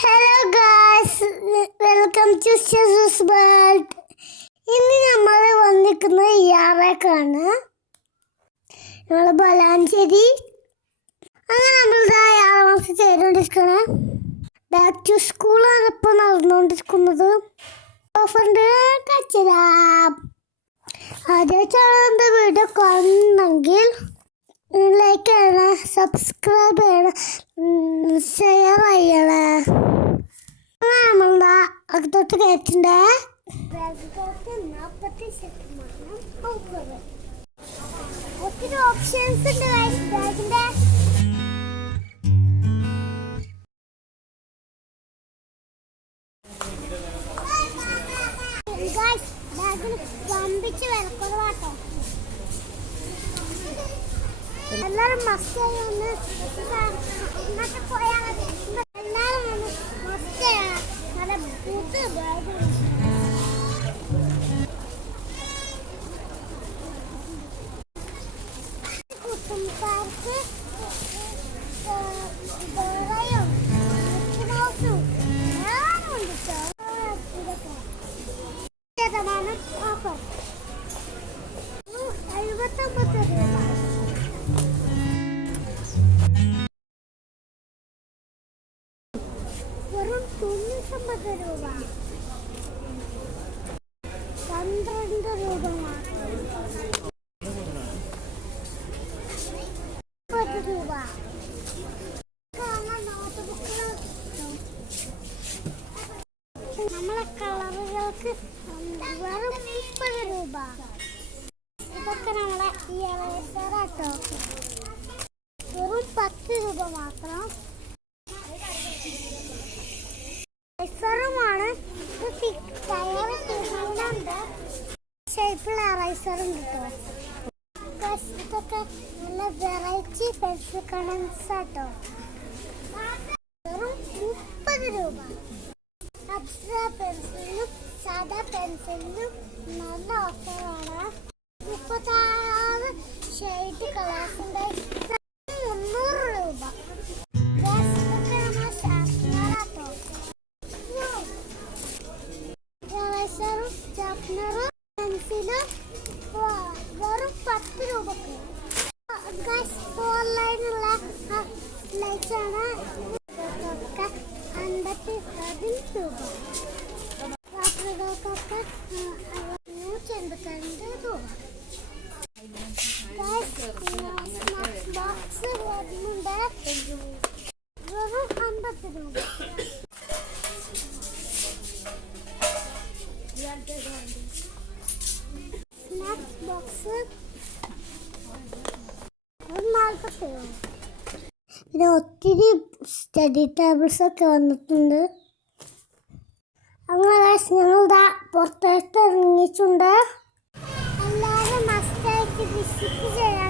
Hello guys, welcome to ഷെസൂസ് world. ഇന്ന് നമ്മൾ വന്നിരിക്കുന്നത് യാറക്കാണ്. നമ്മൾ ബലാഞ്ചേരി. അങ്ങനെ നമ്മൾ യാറമാസം ചെയ്തുകൊണ്ടിരിക്കുകയാണ്. ബാക്ക് ടു സ്കൂളാണ് ഇപ്പോൾ നടന്നുകൊണ്ടിരിക്കുന്നത്. ഓഫറിൻ്റെ കച്ചരാം. ആദ്യമായിട്ടാണ് വീഡിയോ കാണുന്നെങ്കിൽ ലൈക്ക് ചെയ്യണം, സബ്സ്ക്രൈബ് ചെയ്യണം, ഷെയർ ചെയ്യണം. നമ്മളുടെ അകത്തോട്ട് കയറ്റിൻ്റെ 40% ഒത്തിരി ഓപ്ഷൻസ് ഉണ്ട് ബാഗിൻ്റെ. ബാഗിന് പമ്പിച്ച് വിലക്കുറവാട്ടോ. എല്ലാവരും മസ്റ്റ് ഒന്ന് ഇന്നത്തെ പോയാൽ മതി. എല്ലാവരും ഒന്ന് മസ്റ്റ് നല്ല പുതു ബാഗ്. കുട്ടുംകാർക്ക് ഡോറയും മിക്കി മൗസും എല്ലാം ഉണ്ട് കേട്ടോ. ഇതൊക്കെ ശതമാനം ഓഫർ 79 രൂപ. വെറും 99 രൂപ. 12 രൂപ മാത്രം. 30 രൂപ. നമ്മളെ കളറുകൾക്ക് വെറും 30 രൂപ. ഇതൊക്കെ നമ്മളെ ഈ ഇറേസറാട്ടോ. വെറും 10 രൂപ മാത്രം. റൈസറുമാണ്. ടയറുണ്ട്, ഷേപ്പുള്ള റൈസറും കിട്ടും. ഇതൊക്കെ നല്ല വെറൈറ്റി പെൻസിൽ കളൻസാട്ടോ. വെറും 30 രൂപ. അപ്സര പെൻസിലിനും സാധാ പെൻസിലിനും നല്ല ഓഫറാണ്. 36 ഷെയ്ഡ് കളേഴ്സ് ഉണ്ട്. 300 രൂപ. പെൻസിലും വെറും 10 രൂപക്ക്. ഓൺലൈനുള്ള ലൈറ്റാണ്. 50 രൂപ. വാട്ടറുകൾക്കൊക്കെ 182 രൂപ. ബോക്സ് വരുന്നുണ്ട്. വെറും 50 രൂപ. സ്നാക്സ് ബോക്സ് 40 രൂപ. പിന്നെ ഒത്തിരി സ്റ്റഡി ടേബിൾസ് ഒക്കെ വന്നിട്ടുണ്ട്. അങ്ങനെ ഞങ്ങളുടെ പുറത്തേക്ക് ഇറങ്ങിയിട്ടുണ്ട്. എല്ലാവരും മസ്റ്റായിട്ട് വിസിറ്റ് ചെയ്യാം.